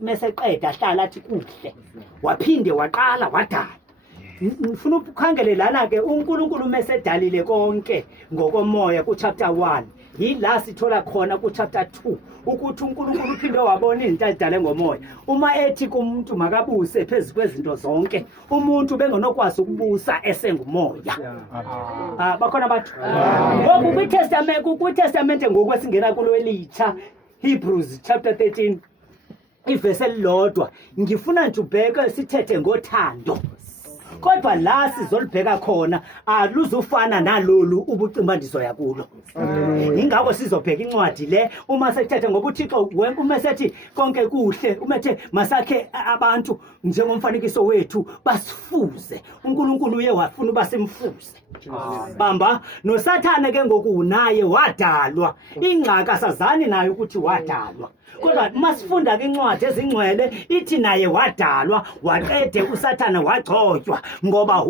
meseqeda ahlala athi kuhle waphinde waqala wadala. Ngifuna ukukhangele lana ke uNkulunkulu mesedalile konke ngokomoya ku chapter 1 yila sithola khona ku chapter 2 ukuthi uNkulunkulu uphinde wabona izinto azidale ngomoya. Uma ethi kumuntu makabuse phezulu kwezinto zonke umuntu bengonokwazi ukubusa esengumoya. Bakhona abantu ngoku kwiTestament ngokwesingena kulo elitsha Hebrews chapter 13 ivesi elilodwa ngifuna nje ubheke sithethe ngothando. Kodwa la sizolibheka khona aluzufana nalolu ubucimbandiso yakulo. Ingakho sizobheka incwadi le uma sekuthethe ngoba uThixo uma sethi konke kuhle umethe masakhe abantu njengomfanekiso wethu basifuze. uNkulunkulu uye wafuna basimfuze. Bamba noSathane ke ngoku naye wadalwa. Ingxaka sazani naye ukuthi wadalwa. Kodwa masifunda ke incwadi ezingcwele ithi naye wadalwa waqede uSathane wagcotywa ngoba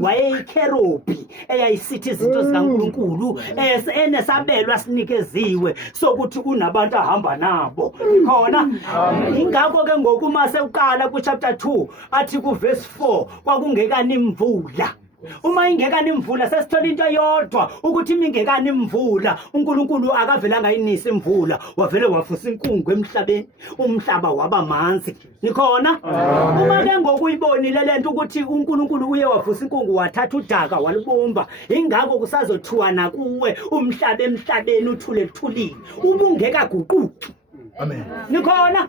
wayeyikherubhi eyayisithi izinto zikaNkulunkulu enesabelwa sinikeziwe sokuthi kunabantu ahamba nabo khona. Ingakho ke ngoku mase uqala ku chapter 2 athi ku verse 4 kwakungekani imvula. Uma ingekani imvula sesithola into yodwa ukuthi imingekani imvula uNkulunkulu akavelanga inisa imvula wavele wafusa inkungu emhlabeni umhlaba waba manzi. Nikhona uma ke ngokuyibonile lento ukuthi uNkulunkulu uye wafusa inkungu wathatha udaka walibumba. Ingakho kusazothiwa nakuwe umhlaba emhlabeni uthule lithulile ubungeka guquki. Amen. Nikhona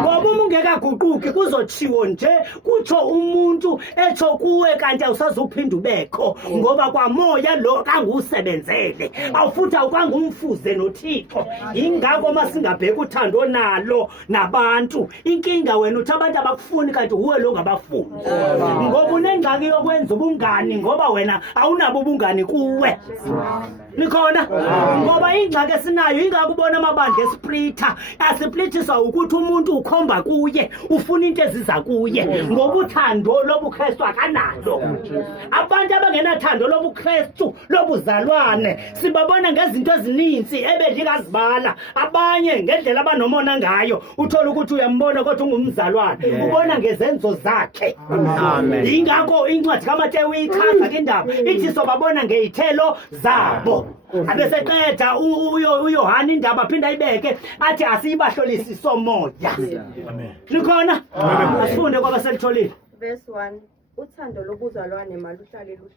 ngoba ungekaguquki kuzotshiwo nje kutsho umuntu etho kuwe kanti awusazuphinda ubekho ngoba kwamoya lo kangusebenzele awufuthi awukangumfuze noThixo. Ingakho masingabheka uthando nalo nabantu inkinga wena uthi abantu abakufuni kanti uwe lo ngabafuni ngoba unengxaki yokwenza ubungani ngoba wena awunabo ubungani kuwe. Nikhona ngoba ingxaki esinayo ingakubona amabandla esplitha asiplithisa ukuthi umuntu ukhomba kuye ufuna into eziza kuye ngoba uthando lobuKristu akanalo. Abantu abangenathando lobuKristu lobuzalwane sibabona ngezinto ezininzi ebedlikazibala abanye ngendlela abanomona ngayo uthola ukuthi uyambona kodwa ungumzalwane ubona ngezenzo zakhe. Amen. Ingakho incwadi kaMateyu ichaza ke indaba ithi sobabona ngezithelo zabo. Abeseqeda uYohana indaba aphinda ayibeke athi asiyibahlolisi somoya. Amen. Likhona asifunde kwabaselitholile Verse 1 uthando lobuzalwane maluhlale